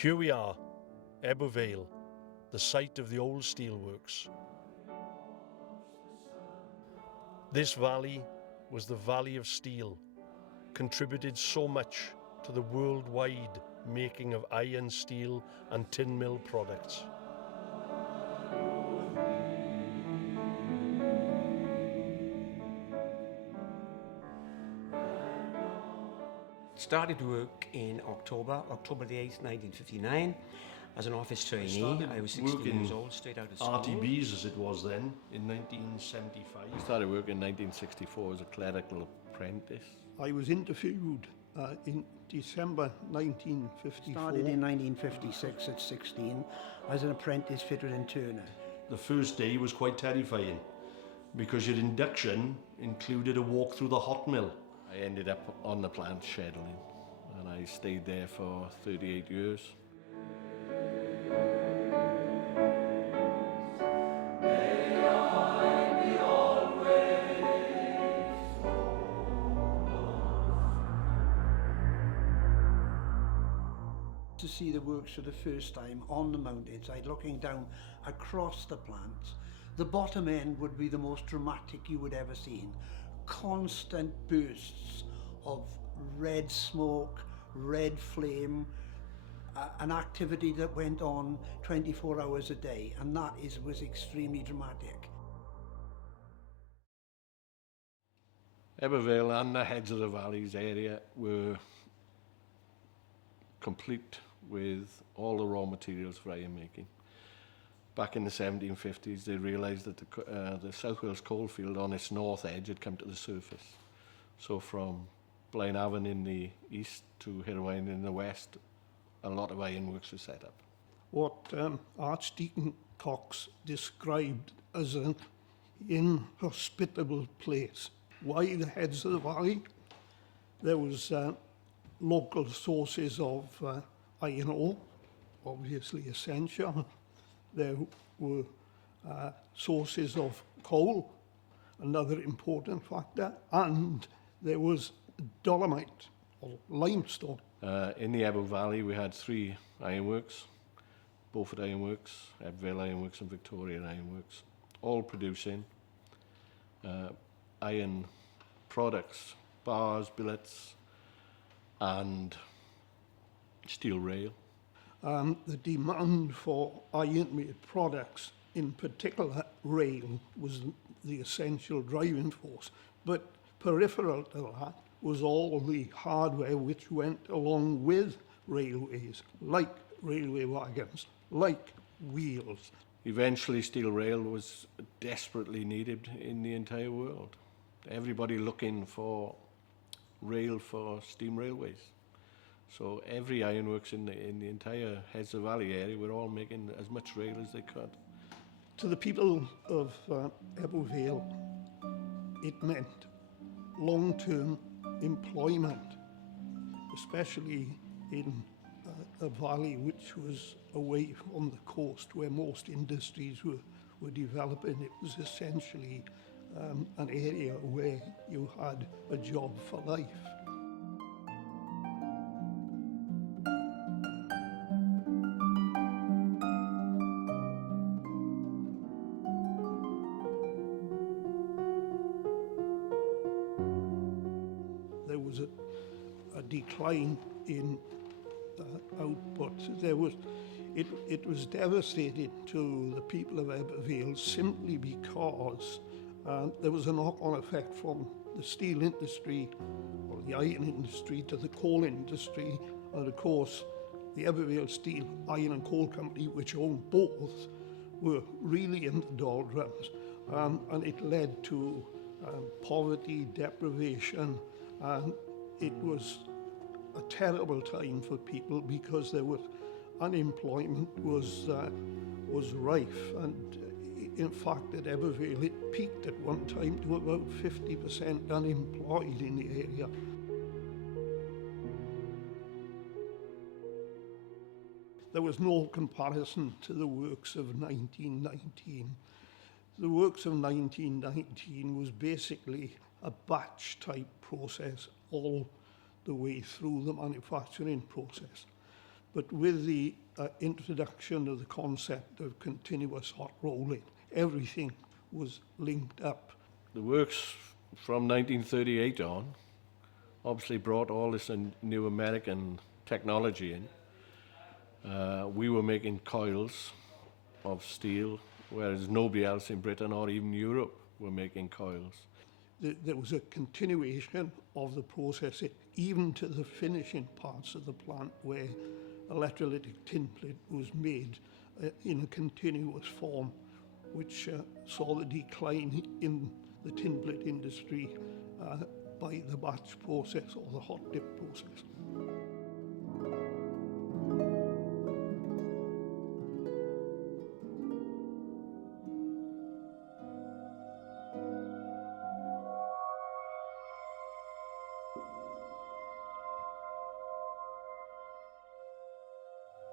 Here we are, Ebbw Vale, the site of the old steelworks. This valley was the Valley of Steel, contributed so much to the worldwide making of iron, steel and tin mill products. Started work in October the 8th, 1959, as an office trainee. I was 16 years old, straight out of school. RTBs as it was then, in 1975. I started work in 1964 as a clerical apprentice. I was interviewed in December 1954. Started in 1956 at 16 as an apprentice fitter and turner. The first day was quite terrifying because your induction included a walk through the hot mill. I ended up on the plant scheduling and I stayed there for 38 years. To see the works for the first time on the mountainside, looking down across the plants, the bottom end would be the most dramatic you would ever see. Constant bursts of red smoke, red flame, an activity that went on 24 hours a day, and that was extremely dramatic. Ebbw Vale and the heads of the valleys area were complete with all the raw materials for iron making. Back in the 1750s, they realised that the South Wales coalfield on its north edge had come to the surface. So from Blaenavon in the east to Hirwaun in the west, a lot of ironworks were set up. What Archdeacon Cox described as an inhospitable place. Why the heads of the valley? There was local sources of iron ore, obviously essential. There were sources of coal, another important factor, and there was dolomite or limestone. In the Ebbw Valley we had 3 ironworks, Beaufort Ironworks, Ebbw Vale Ironworks and Victoria Ironworks, all producing iron products, bars, billets and steel rail. The demand for iron-made products, in particular rail, was the essential driving force. But peripheral to that was all the hardware which went along with railways, like railway wagons, like wheels. Eventually steel rail was desperately needed in the entire world. Everybody looking for rail for steam railways. So every ironworks in the entire Heads of Valley area were all making as much rail as they could. To the people of Ebbw Vale, it meant long-term employment, especially in a valley which was away from the coast where most industries were developing. It was essentially an area where you had a job for life. There was a decline in output. It was devastating to the people of Ebbw Vale simply because there was a knock-on effect from the steel industry or the iron industry to the coal industry, and of course the Ebbw Vale Steel Iron and Coal Company, which owned both, were really in the doldrums, and it led to poverty, deprivation, and it was a terrible time for people because unemployment was rife, and in fact at Ebbw Vale it peaked at one time to about 50% unemployed in the area. There was no comparison to the works of 1919. The works of 1919 was basically a batch type process all the way through the manufacturing process. But with the introduction of the concept of continuous hot rolling, everything was linked up. The works from 1938 on obviously brought all this new American technology in. We were making coils of steel, whereas nobody else in Britain or even Europe were making coils. There was a continuation of the process, even to the finishing parts of the plant where electrolytic tinplate was made in a continuous form, which saw the decline in the tinplate industry by the batch process or the hot dip process.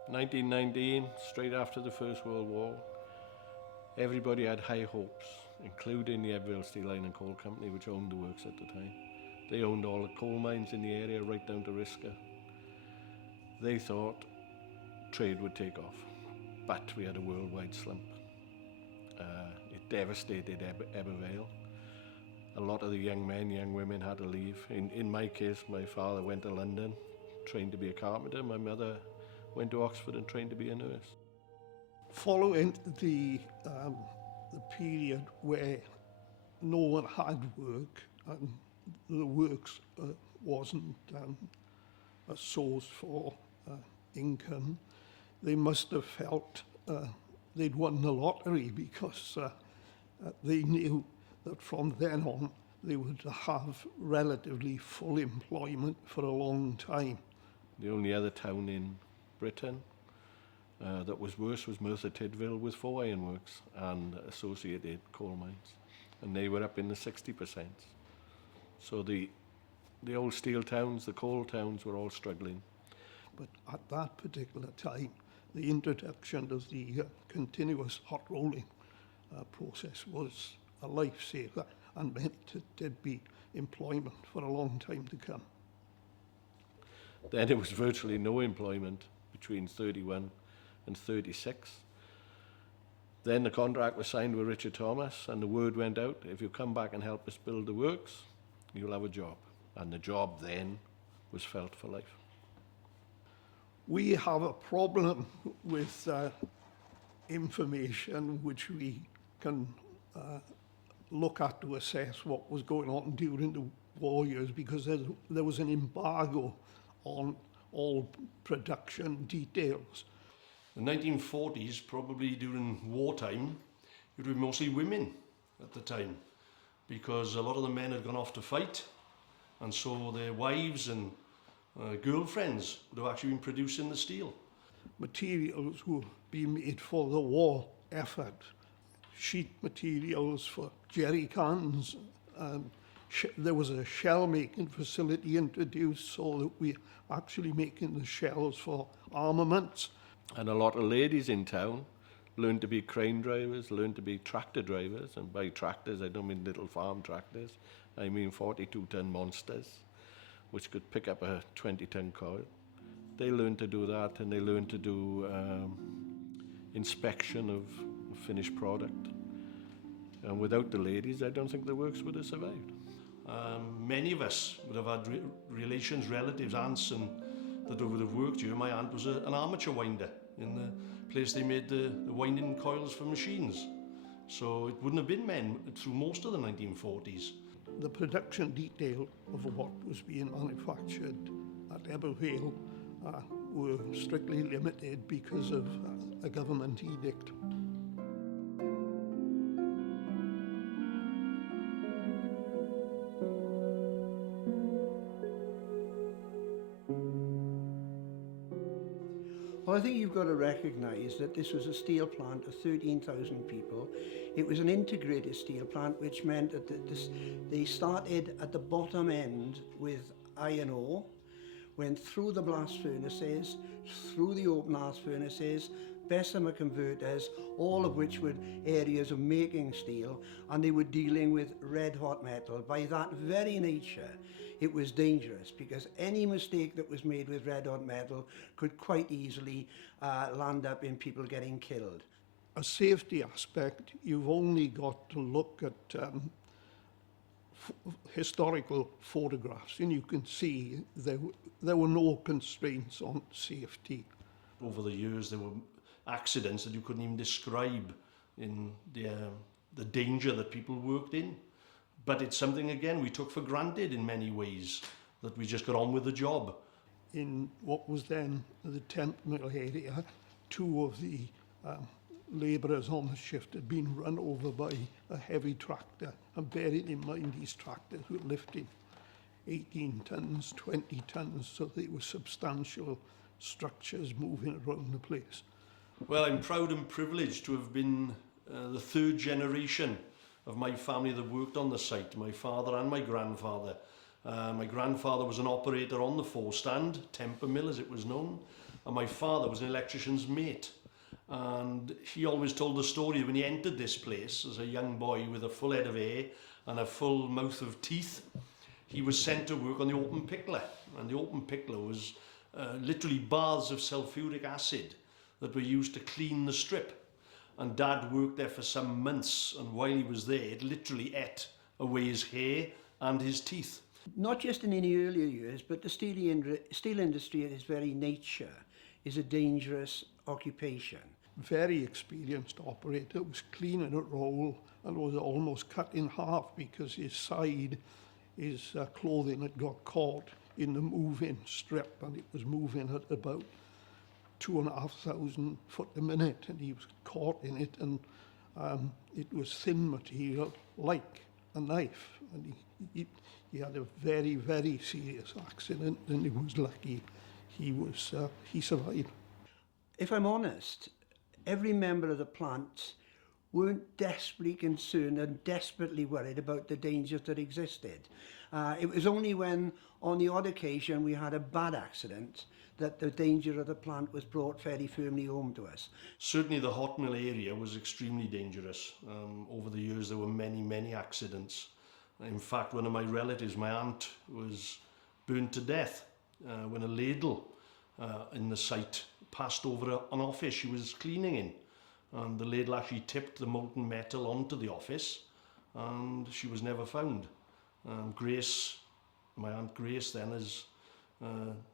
In 1919, straight after the First World War, everybody had high hopes, including the Ebbw Vale Steel Iron and Coal Company, which owned the works at the time. They owned all the coal mines in the area, right down to Risca. They thought trade would take off, but we had a worldwide slump. It devastated Ebbw Vale. A lot of the young men, young women had to leave. In my case, my father went to London, trained to be a carpenter. My mother went to Oxford and trained to be a nurse. Following the period where no one had work and the works wasn't a source for income, they must have felt they'd won the lottery, because they knew that from then on they would have relatively full employment for a long time. The only other town in Britain that was worse was Merthyr Tydfil, with 4 ironworks and associated coal mines, and they were up in the 60%. So the old steel towns, the coal towns, were all struggling. But at that particular time, the introduction of the continuous hot rolling process was a lifesaver and meant that there'd be employment for a long time to come. Then it was virtually no employment between 31 and 36. Then the contract was signed with Richard Thomas, and the word went out, if you come back and help us build the works, you'll have a job. And the job then was felt for life. We have a problem with information which we can look at to assess what was going on during the war years, because there was an embargo on all production details. The 1940s, probably during wartime, it was mostly women at the time, because a lot of the men had gone off to fight, and so their wives and girlfriends would have actually been producing the steel. Materials would be made for the war effort. Sheet materials for jerry cans. There was a shell making facility introduced, so that we're actually making the shells for armaments. And a lot of ladies in town learned to be crane drivers, learned to be tractor drivers, and by tractors I don't mean little farm tractors, I mean 42-ton monsters, which could pick up a 20-ton coil. They learned to do that, and they learned to do inspection of finished product. And without the ladies, I don't think the works would have survived. Many of us would have had relations, relatives, aunts, and that would have worked here. My aunt was an armature winder in the place they made the winding coils for machines. So it wouldn't have been men through most of the 1940s. The production detail of what was being manufactured at Ebbw Vale were strictly limited because of a government edict. Well, I think you've got to recognise that this was a steel plant of 13,000 people. It was an integrated steel plant, which meant that they started at the bottom end with iron ore, went through the blast furnaces, through the open arc furnaces, Bessemer converters, all of which were areas of making steel, and they were dealing with red hot metal. By that very nature, it was dangerous, because any mistake that was made with red hot metal could quite easily land up in people getting killed. A safety aspect, you've only got to look at historical photographs and you can see there were no constraints on safety. Over the years there were accidents that you couldn't even describe in the danger that people worked in. But it's something, again, we took for granted in many ways, that we just got on with the job. In what was then the Temp Mill area, two of the labourers on the shift had been run over by a heavy tractor, and bearing in mind these tractors were lifting 18 tonnes, 20 tonnes, so they were substantial structures moving around the place. Well, I'm proud and privileged to have been the third generation of my family that worked on the site, my father and my grandfather. My grandfather was an operator on the forestand, Temper Mill as it was known, and my father was an electrician's mate. And he always told the story when he entered this place as a young boy with a full head of hair and a full mouth of teeth. He was sent to work on the open pickler, and the open pickler was literally baths of sulfuric acid that were used to clean the strip. And Dad worked there for some months, and while he was there, it literally ate away his hair and his teeth. Not just in the earlier years, but the steel industry at its very nature is a dangerous occupation. Very experienced operator, was cleaning a roll and was almost cut in half because his clothing had got caught in the moving strip, and it was moving at about 2,500 foot a minute, and he was caught in it, and it was thin material like a knife, and he had a very, very serious accident, and he was lucky he survived. If I'm honest, every member of the plant weren't desperately concerned and desperately worried about the dangers that existed. It was only when, on the odd occasion, we had a bad accident that the danger of the plant was brought fairly firmly home to us. Certainly the hot mill area was extremely dangerous. Over the years there were many, many accidents. In fact, one of my relatives, my aunt, was burnt to death when a ladle in the site passed over an office she was cleaning in. And the ladle actually tipped the molten metal onto the office, and she was never found. Grace, my Aunt Grace then,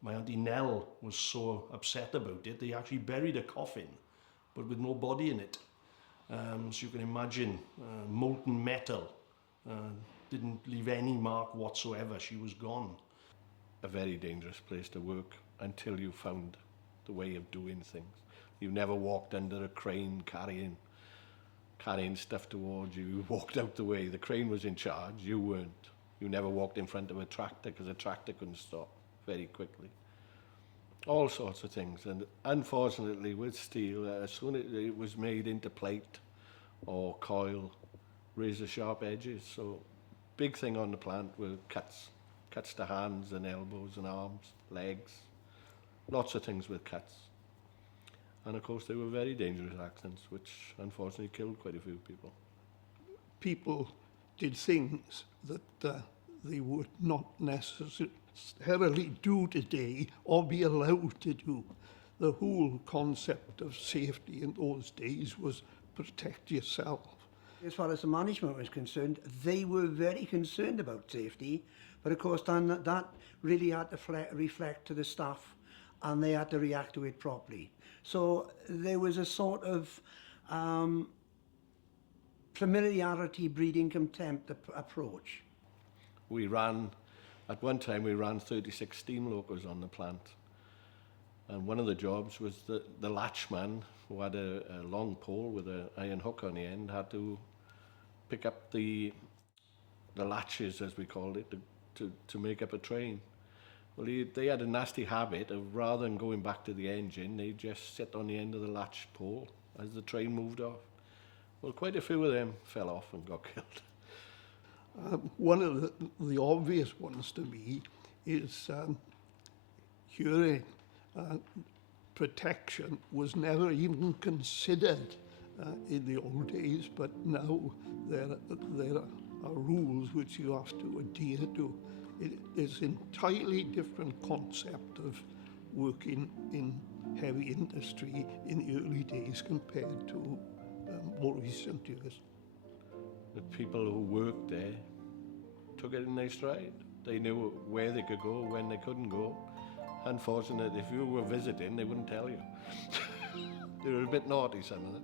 my Auntie Nell was so upset about it, they actually buried a coffin, but with no body in it. So you can imagine, molten metal didn't leave any mark whatsoever. She was gone. A very dangerous place to work until you found the way of doing things. You never walked under a crane carrying stuff towards you. You walked out the way. The crane was in charge, you weren't. You never walked in front of a tractor because a tractor couldn't stop very quickly. All sorts of things. And unfortunately with steel, as soon as it was made into plate or coil, razor sharp edges. So big thing on the plant were cuts to hands and elbows and arms, legs, lots of things with cuts. And of course they were very dangerous accidents, which unfortunately killed quite a few people. People did things that they would not necessarily do today or be allowed to do. The whole concept of safety in those days was protect yourself. As far as the management was concerned, they were very concerned about safety, but of course then that really had to reflect to the staff, and they had to react to it properly. So there was a sort of familiarity breeding contempt approach. At one time we ran 36 steamworkers on the plant, and one of the jobs was the latchman, who had a long pole with an iron hook on the end, had to pick up the latches, as we called it, to make up a train. Well, they had a nasty habit of, rather than going back to the engine, they just sit on the end of the latch pole as the train moved off. Well, quite a few of them fell off and got killed. One of the obvious ones to me is curing. Protection was never even considered in the old days, but now there are rules which you have to adhere to. It is an entirely different concept of working in heavy industry in the early days compared to more recent years. The people who worked there took it in their stride. They knew where they could go, when they couldn't go. Unfortunately, if you were visiting, they wouldn't tell you. They were a bit naughty, some of them.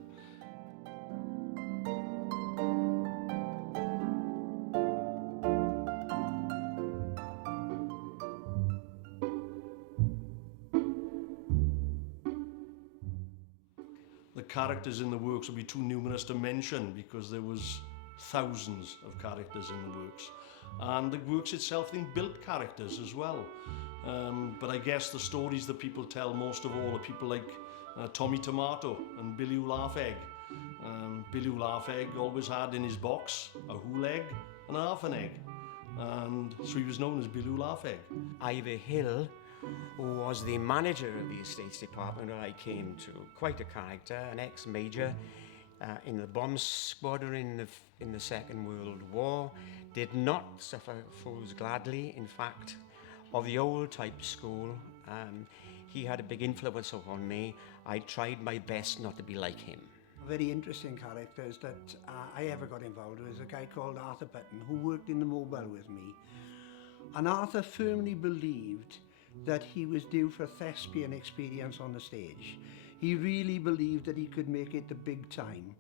The characters in the works would be too numerous to mention because there was thousands of characters in the works. And the works itself then built characters as well. But I guess the stories that people tell most of all are people like Tommy Tomato and Billy Laugh-Egg. Billy Laugh-Egg always had in his box a whole egg and half an egg. And so he was known as Billy Laugh-Egg. Ebbw Hill, who was the manager of the estates department where I came to, quite a character, an ex-major in the bomb squadron in the Second World War, did not suffer fools gladly. In fact, of the old type school, he had a big influence upon me. I tried my best not to be like him. Very interesting characters that I ever got involved with is a guy called Arthur Button, who worked in the mobile with me. And Arthur firmly believed that he was due for thespian experience on the stage. He really believed that he could make it the big time.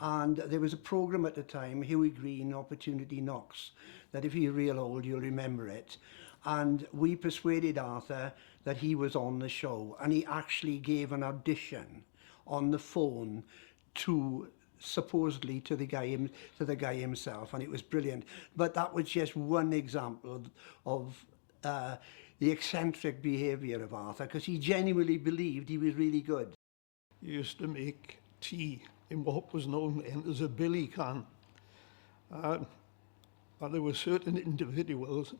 And there was a program at the time, Huey Green, Opportunity Knocks, that if you're real old, you'll remember it. And we persuaded Arthur that he was on the show, and he actually gave an audition on the phone to supposedly to the guy himself, and it was brilliant. But that was just one example of the eccentric behaviour of Arthur, because he genuinely believed he was really good. He used to make tea in what was known then as a billy can. And there were certain individuals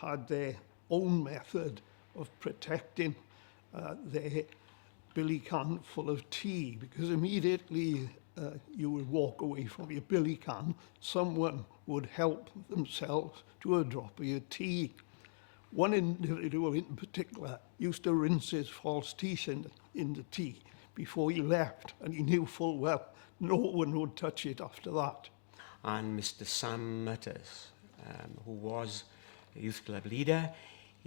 had their own method of protecting their billy can full of tea, because immediately you would walk away from your billy can, someone would help themselves to a drop of your tea. One individual in particular used to rinse his false teeth in the tea before he left, and he knew full well no one would touch it after that. And Mr. Sam Mutters, who was a youth club leader.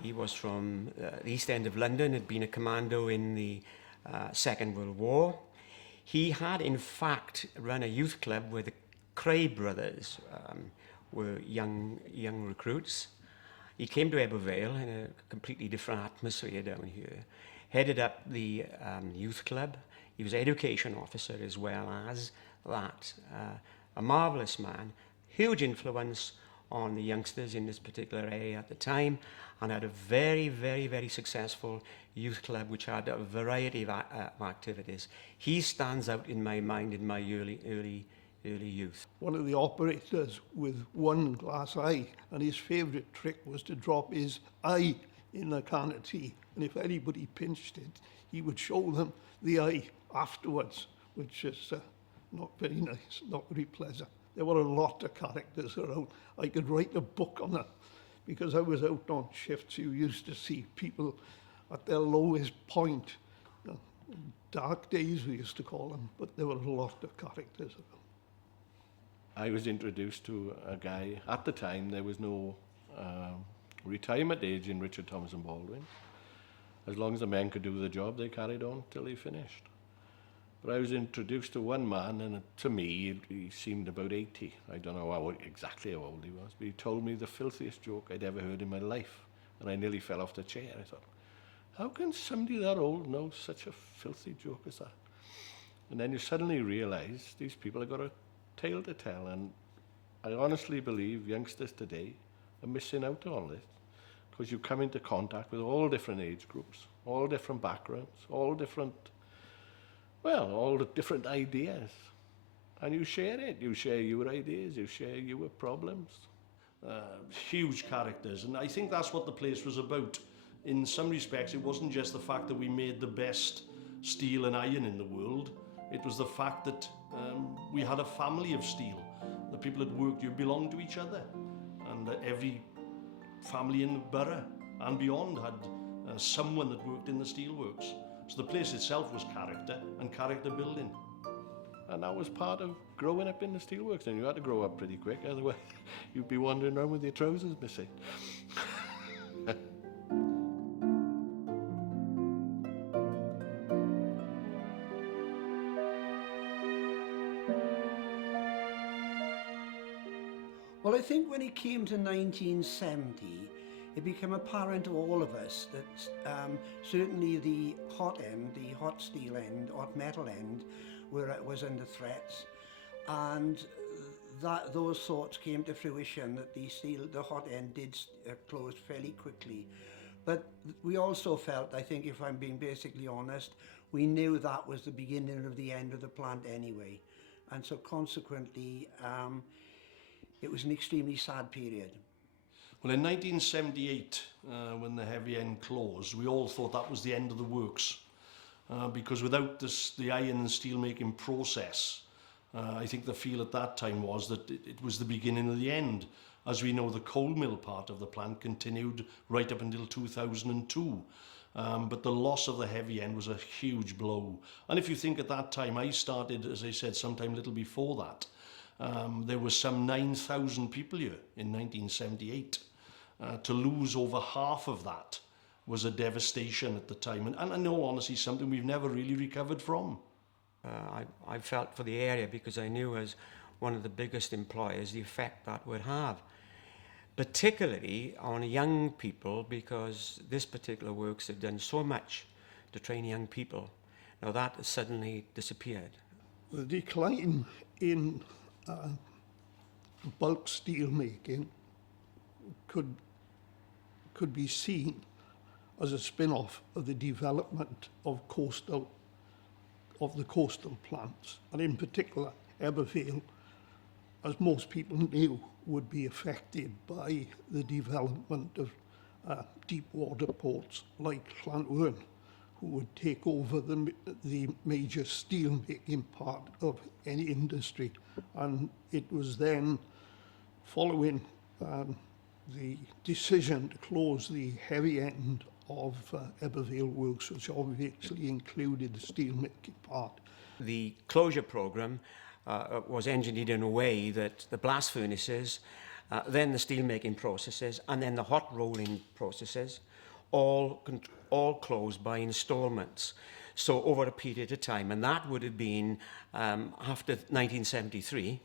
He was from the East End of London, had been a commando in the Second World War. He had, in fact, run a youth club where the Cray brothers were young recruits. He came to Ebbw Vale in a completely different atmosphere down here, headed up the youth club. He was education officer as well as that. A marvellous man, huge influence on the youngsters in this particular area at the time, and had a very, very, very successful youth club which had a variety of activities. He stands out in my mind in my early youth. One of the operators with one glass eye, and his favourite trick was to drop his eye in a can of tea, and if anybody pinched it, he would show them the eye afterwards, which is not very nice, not very pleasant. There were a lot of characters around. I could write a book on them, because I was out on shifts. You used to see people at their lowest point. Dark days, we used to call them, but there were a lot of characters around. I was introduced to a guy, at the time there was no retirement age in Richard Thomas and Baldwin. As long as the men could do the job, they carried on till they finished. But I was introduced to one man, and to me, he seemed about 80. I don't know exactly how old he was, but he told me the filthiest joke I'd ever heard in my life, and I nearly fell off the chair. I thought, how can somebody that old know such a filthy joke as that? And then you suddenly realise these people have got a tale to tell, and I honestly believe youngsters today are missing out on all this, because you come into contact with all different age groups, all different backgrounds, all the different ideas, and you share it. You share your ideas, you share your problems. Huge characters, and I think that's what the place was about. In some respects, it wasn't just the fact that we made the best steel and iron in the world. It was the fact that we had a family of steel. The people that worked here belonged to each other, and every family in the borough and beyond had someone that worked in the steelworks. So the place itself was character and character building. And that was part of growing up in the steelworks, and you had to grow up pretty quick, otherwise you'd be wandering around with your trousers missing. Well, I think when it came to 1970, it became apparent to all of us that certainly the hot end, the hot steel end, hot metal end, was under threats, and that those thoughts came to fruition, that the hot end did close fairly quickly. But we also felt, I think if I'm being basically honest, we knew that was the beginning of the end of the plant anyway. And so consequently, it was an extremely sad period. Well, in 1978, when the heavy end closed, we all thought that was the end of the works. Because without the iron and steel making process, I think the feel at that time was that it was the beginning of the end. As we know, the coal mill part of the plant continued right up until 2002. But the loss of the heavy end was a huge blow. And if you think at that time, I started, as I said, sometime a little before that, there was some 9,000 people here in 1978. To lose over half of that was a devastation at the time. And in all honesty, something we've never really recovered from. I felt for the area, because I knew as one of the biggest employers the effect that would have, particularly on young people, because this particular works have done so much to train young people. Now that has suddenly disappeared. The decline in bulk steel making could be seen as a spin-off of the development of the coastal plants, and in particular Ebbw Vale, as most people knew, would be affected by the development of deep water ports like Llantwern, who would take over the major steel making part of any industry. And it was then, following the decision to close the heavy end of Ebbw Vale works, which obviously included the steel making part. The closure programme was engineered in a way that the blast furnaces, then the steel making processes, and then the hot rolling processes all closed by instalments. So over a period of time, and that would have been after 1973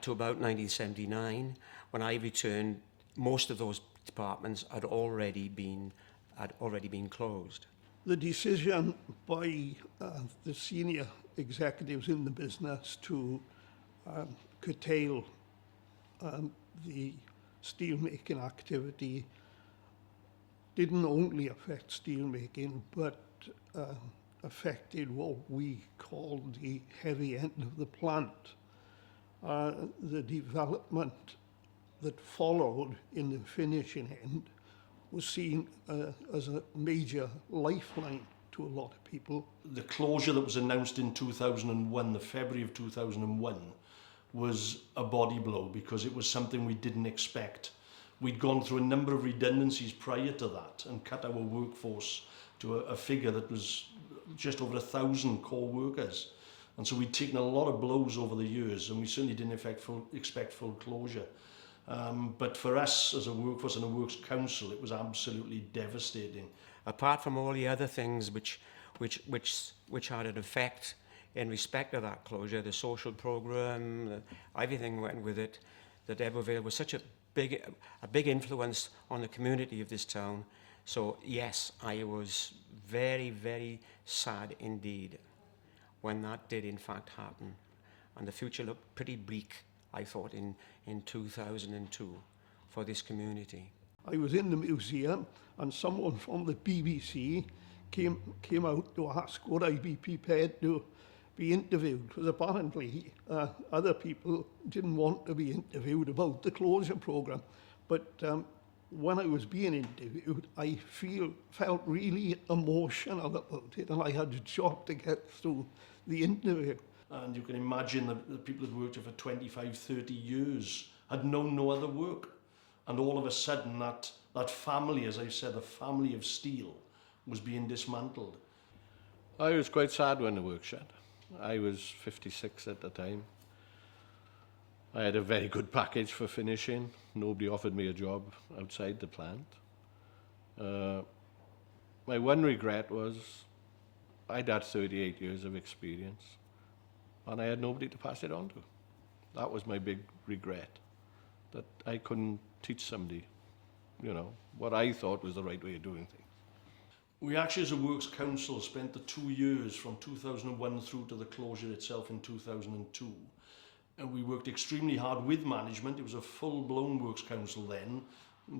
to about 1979, when I returned. Most of those departments had already been closed. The decision by the senior executives in the business to curtail the steelmaking activity didn't only affect steelmaking, but affected what we called the heavy end of the plant. The development that followed in the finishing end was seen as a major lifeline to a lot of people. The closure that was announced in 2001, the February of 2001, was a body blow, because it was something we didn't expect. We'd gone through a number of redundancies prior to that and cut our workforce to a figure that was just over 1,000 core workers. And so we'd taken a lot of blows over the years, and we certainly didn't expect full closure. But for us as a workforce and a works council, it was absolutely devastating. Apart from all the other things which had an effect in respect of that closure, the social programme, everything went with it, that Ebbw Vale was such a big influence on the community of this town. So yes, I was very, very sad indeed when that did in fact happen. And the future looked pretty bleak, I thought, in 2002 for this community. I was in the museum, and someone from the BBC came out to ask would I be prepared to be interviewed, because apparently other people didn't want to be interviewed about the closure programme. But when I was being interviewed, I felt really emotional about it, and I had a job to get through the interview. And you can imagine that the people that worked here for 25, 30 years had known no other work. And all of a sudden that family, as I said, the family of steel was being dismantled. I was quite sad when the work shut. I was 56 at the time. I had a very good package for finishing. Nobody offered me a job outside the plant. My one regret was I'd had 38 years of experience and I had nobody to pass it on to. That was my big regret, that I couldn't teach somebody, you know, what I thought was the right way of doing things. We actually, as a Works Council, spent the 2 years from 2001 through to the closure itself in 2002. And we worked extremely hard with management. It was a full-blown Works Council then,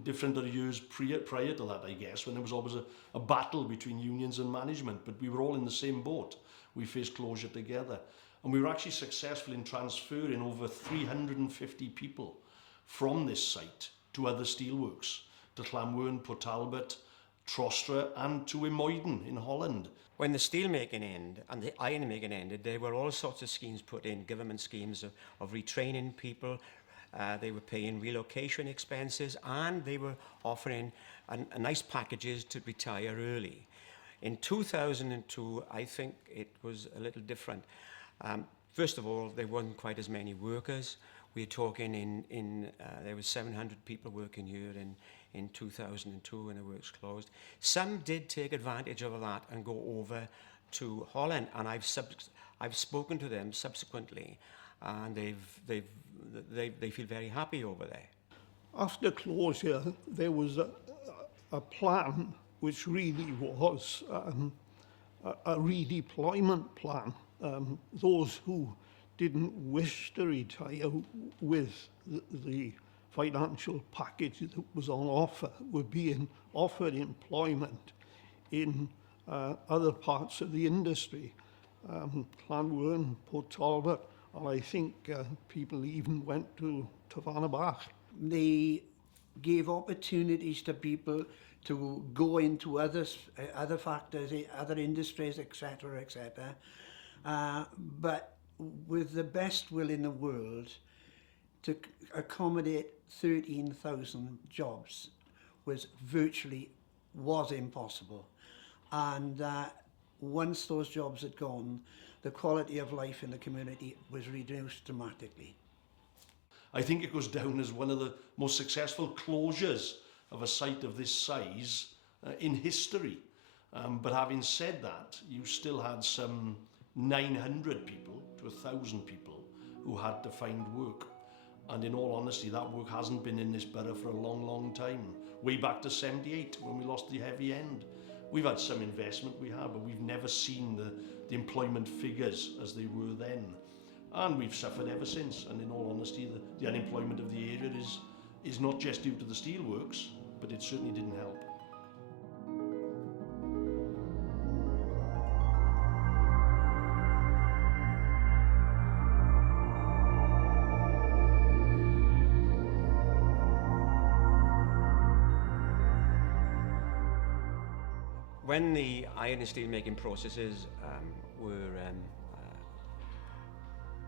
different to the years prior to that, I guess, when there was always a battle between unions and management, but we were all in the same boat. We faced closure together. And we were actually successful in transferring over 350 people from this site to other steelworks, to Llanwern, Port Talbot, Trostre and to Imoyden in Holland. When the steel making ended and the iron making ended, there were all sorts of schemes put in, government schemes of retraining people. They were paying relocation expenses and they were offering a nice packages to retire early. In 2002, I think it was a little different. First of all, there weren't quite as many workers. We're talking there was 700 people working here in 2002 when the works closed. Some did take advantage of that and go over to Holland, and I've spoken to them subsequently, and they feel very happy over there. After closure, there was a plan which really was a redeployment plan. Those who didn't wish to retire with the financial package that was on offer were being offered employment in other parts of the industry. Llanwern, Port Talbot, and I think people even went to Tavanabach. They gave opportunities to people to go into other factors, other industries, etc., etc. But with the best will in the world, to accommodate 13,000 jobs was impossible. And once those jobs had gone, the quality of life in the community was reduced dramatically. I think it goes down as one of the most successful closures of a site of this size in history. But having said that, you still had some 900 people to 1,000 people who had to find work. And in all honesty, that work hasn't been in this borough for a long, long time. Way back to 78 when we lost the heavy end. We've had some investment, but we've never seen the employment figures as they were then. And we've suffered ever since. And in all honesty, the unemployment of the area is not just due to the steelworks, but it certainly didn't help. When the iron and steel making processes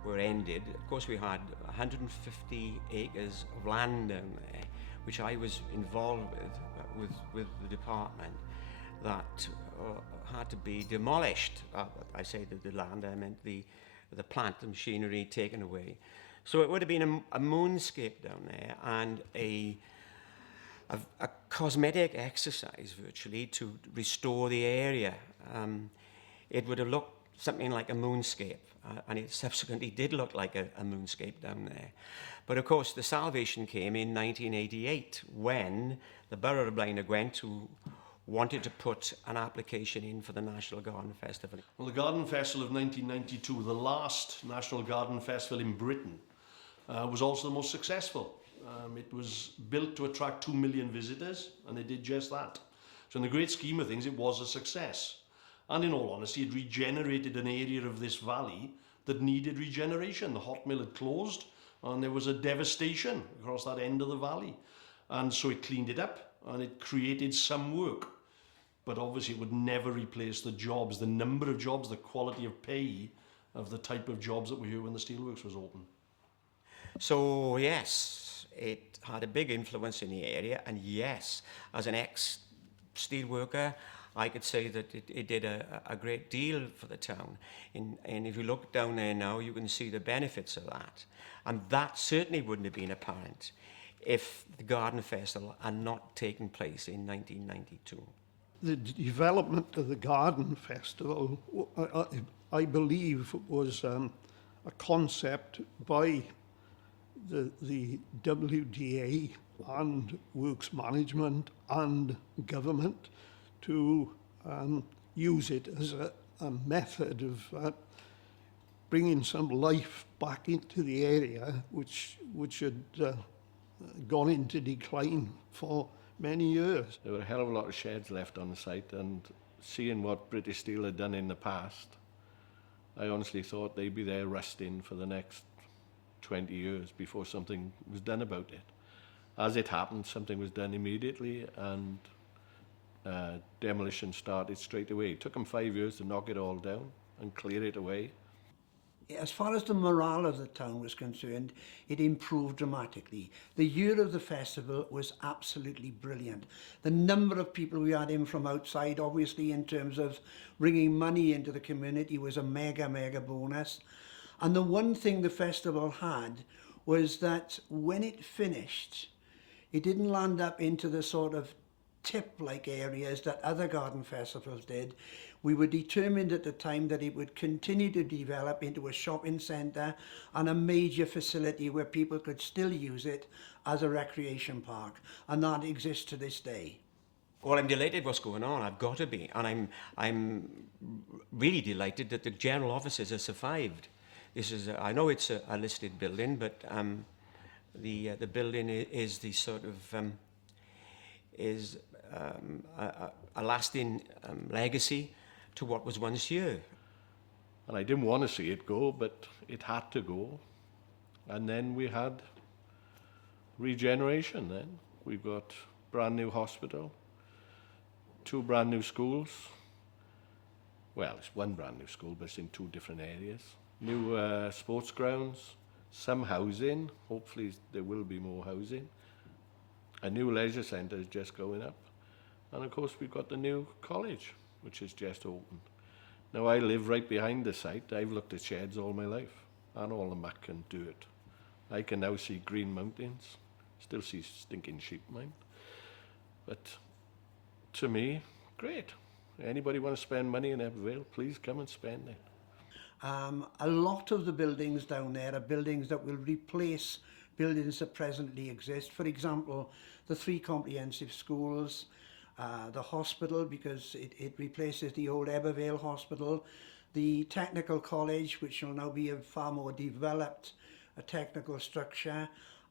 were ended, of course we had 150 acres of land down there, which I was involved with the department, that had to be demolished. I say that the land, I meant the plant, the machinery taken away. So it would have been a moonscape down there and a cosmetic exercise virtually to restore the area. It would have looked something like a moonscape, and it subsequently did look like a moonscape down there. But of course the salvation came in 1988 when the Borough of Blaenau Gwent wanted to put an application in for the National Garden Festival. Well, the Garden Festival of 1992, the last National Garden Festival in Britain, was also the most successful. It was built to attract 2 million visitors, and it did just that. So in the great scheme of things, it was a success. And in all honesty, it regenerated an area of this valley that needed regeneration. The hot mill had closed, and there was a devastation across that end of the valley. And so it cleaned it up, and it created some work. But obviously, it would never replace the jobs, the number of jobs, the quality of pay of the type of jobs that were here when the Steelworks was open. So yes, it had a big influence in the area. And yes, as an ex-steelworker, I could say that it did a great deal for the town. And if you look down there now, you can see the benefits of that. And that certainly wouldn't have been apparent if the Garden Festival had not taken place in 1992. The development of the Garden Festival, I believe, was a concept by the WDA and Works Management and government to use it as a method of bringing some life back into the area, which had gone into decline for many years. There were a hell of a lot of sheds left on the site, and seeing what British Steel had done in the past, I honestly thought they'd be there rusting for the next 20 years before something was done about it. As it happened, something was done immediately, and demolition started straight away. It took them 5 years to knock it all down and clear it away. As far as the morale of the town was concerned, it improved dramatically. The year of the festival was absolutely brilliant. The number of people we had in from outside, obviously in terms of bringing money into the community, was a mega bonus. And the one thing the festival had was that when it finished, it didn't land up into the sort of tip-like areas that other garden festivals did. We were determined at the time that it would continue to develop into a shopping centre and a major facility where people could still use it as a recreation park, and that exists to this day. Well, I'm delighted what's going on. I've got to be, and I'm really delighted that the general offices have survived. This is, I know it's a listed building, but the building is the sort of a lasting legacy to what was once here. And I didn't want to see it go, but it had to go. And then we had regeneration then. We've got brand new hospital, 2 brand new schools. Well, it's 1 brand new school, but it's in 2 different areas. New sports grounds, some housing. Hopefully there will be more housing. A new leisure centre is just going up. And of course we've got the new college, which has just opened. Now I live right behind the site. I've looked at sheds all my life, and all the muck and dirt. I can now see green mountains, still see stinking sheep, mind. But to me, great. Anybody want to spend money in Ebbw Vale, please come and spend it. A lot of the buildings down there are buildings that will replace buildings that presently exist. For example, the 3 comprehensive schools, the hospital, because it replaces the old Ebbw Vale Hospital, the technical college, which will now be a far more developed technical structure,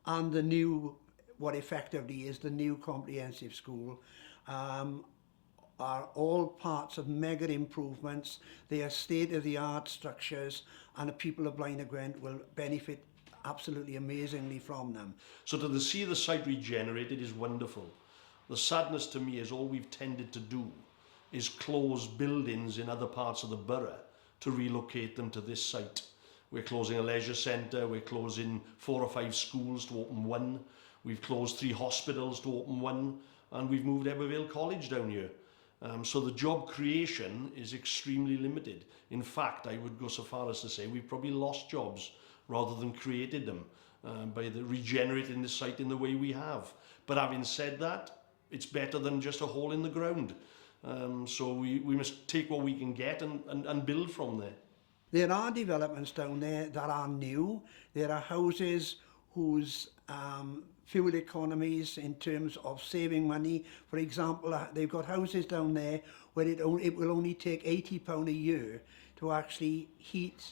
and the new, what effectively is the new comprehensive school, are all parts of mega improvements. They are state-of-the-art structures, and the people of Blaenau Gwent will benefit absolutely amazingly from them. So to see the site regenerated is wonderful. The sadness to me is all we've tended to do is close buildings in other parts of the borough to relocate them to this site. We're closing a leisure centre, we're closing 4 or 5 schools to open 1, we've closed 3 hospitals to open 1, and we've moved Ebbw Vale College down here. So the job creation is extremely limited. In fact, I would go so far as to say we've probably lost jobs rather than created them by regenerating the site in the way we have. But having said that, it's better than just a hole in the ground. So we must take what we can get and build from there. There are developments down there that are new. There are houses whose fuel economies in terms of saving money. For example, they've got houses down there where it will only take £80 a year to actually heat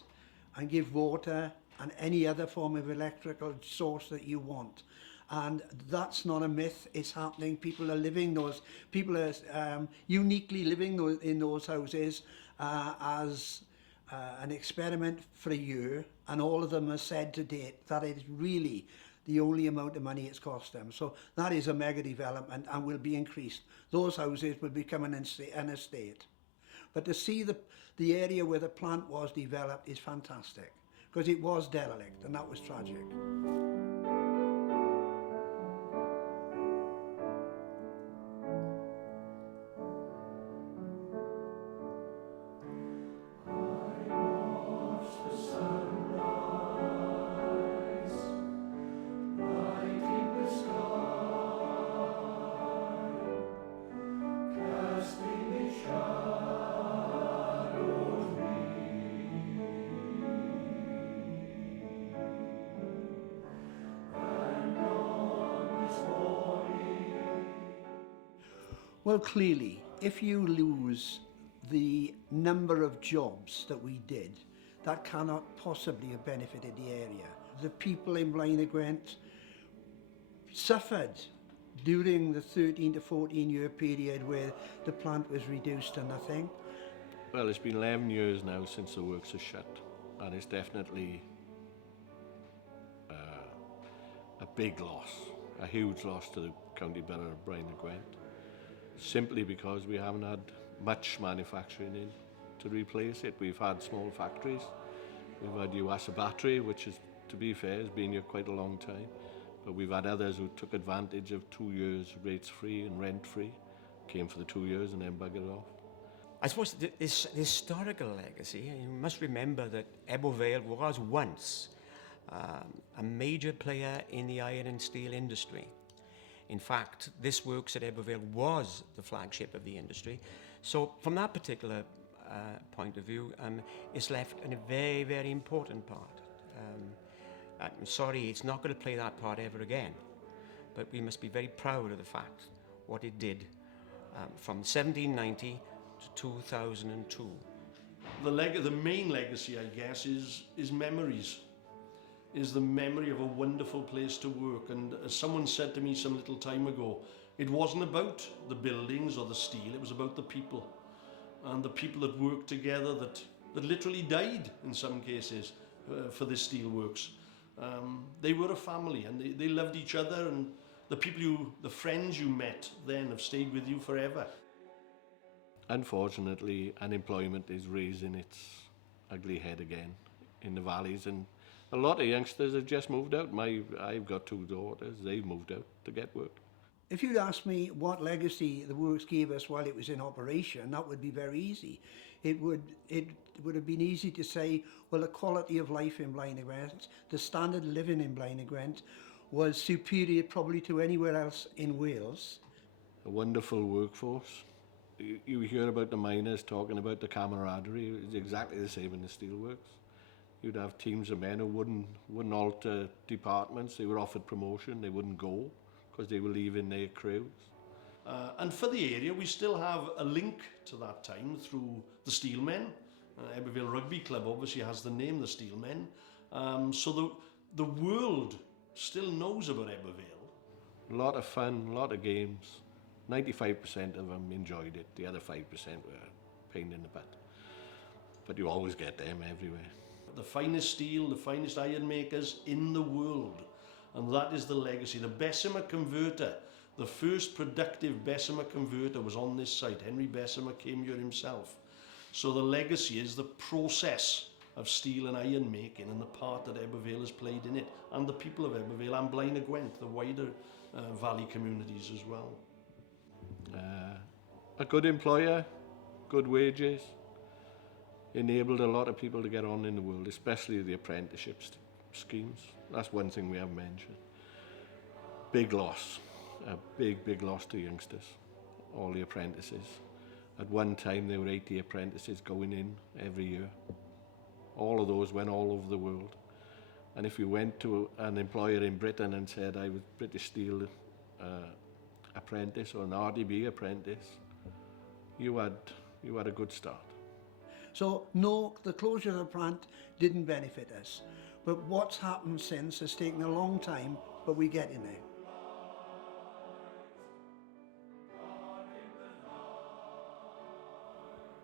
and give water and any other form of electrical source that you want. And that's not a myth, it's happening. People are living those, people are uniquely living in those houses as an experiment for a year, and all of them have said to date that it is really the only amount of money it's cost them. So that is a mega development and will be increased. Those houses will become an estate. But to see the area where the plant was developed is fantastic, because it was derelict, and that was tragic. Well, clearly, if you lose the number of jobs that we did, that cannot possibly have benefited the area. The people in Blaenau Gwent suffered during the 13 to 14 year period where the plant was reduced to nothing. Well, it's been 11 years now since the works are shut, and it's definitely a big loss, a huge loss to the County Borough of Blaenau Gwent, simply because we haven't had much manufacturing in to replace it. We've had small factories. We've had Yuasa Battery, which is, to be fair, has been here quite a long time. But we've had others who took advantage of 2 years rates-free and rent-free, came for the 2 years and then buggered off. I suppose this historical legacy, you must remember that Ebbw Vale was once a major player in the iron and steel industry. In fact, this works at Ebbw Vale was the flagship of the industry. So from that particular point of view, it's left in a very, very important part. I'm sorry, it's not going to play that part ever again, but we must be very proud of the fact what it did from 1790 to 2002. The main legacy, I guess, is memories. Is the memory of a wonderful place to work. And as someone said to me some little time ago, it wasn't about the buildings or the steel, it was about the people. And the people that worked together that literally died in some cases for this steelworks. They were a family and they loved each other, and the friends you met then have stayed with you forever. Unfortunately, unemployment is raising its ugly head again in the valleys, and a lot of youngsters have just moved out. I've got 2 daughters, they've moved out to get work. If you'd asked me what legacy the works gave us while it was in operation, that would be very easy. It would have been easy to say, well, the quality of life in Blaenau Gwent, the standard of living in Blaenau Gwent was superior probably to anywhere else in Wales. A wonderful workforce. You hear about the miners talking about the camaraderie. It's exactly the same in the steelworks. You'd have teams of men who wouldn't alter departments. They were offered promotion, they wouldn't go because they were leaving their crews. And for the area, we still have a link to that time through the Steelmen. Ebbw Vale Rugby Club obviously has the name, the Steelmen. So the world still knows about Ebbw Vale. A lot of fun, a lot of games. 95% of them enjoyed it. The other 5% were a pain in the butt. But you always get them everywhere. The finest steel, the finest iron makers in the world. And that is the legacy. The Bessemer converter, the first productive Bessemer converter was on this site. Henry Bessemer came here himself. So the legacy is the process of steel and iron making and the part that Ebbw Vale has played in it, and the people of Ebbw Vale and Blaenau Gwent, the wider valley communities as well. A good employer, good wages, enabled a lot of people to get on in the world, especially the apprenticeship schemes. That's one thing we haven't mentioned. Big loss, a big loss to youngsters, all the apprentices. At one time there were 80 apprentices going in every year. All of those went all over the world. And if you went to an employer in Britain and said, I was British Steel apprentice or an RDB apprentice, you had a good start. So no, the closure of the plant didn't benefit us. But what's happened since has taken a long time, but we're getting there.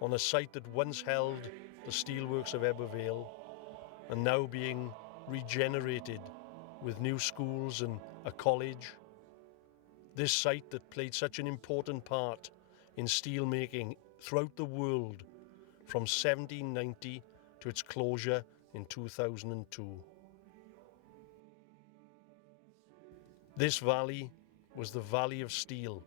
On a site that once held the steelworks of Ebbw Vale and now being regenerated with new schools and a college. This site that played such an important part in steel making throughout the world from 1790 to its closure in 2002. This valley was the Valley of Steel,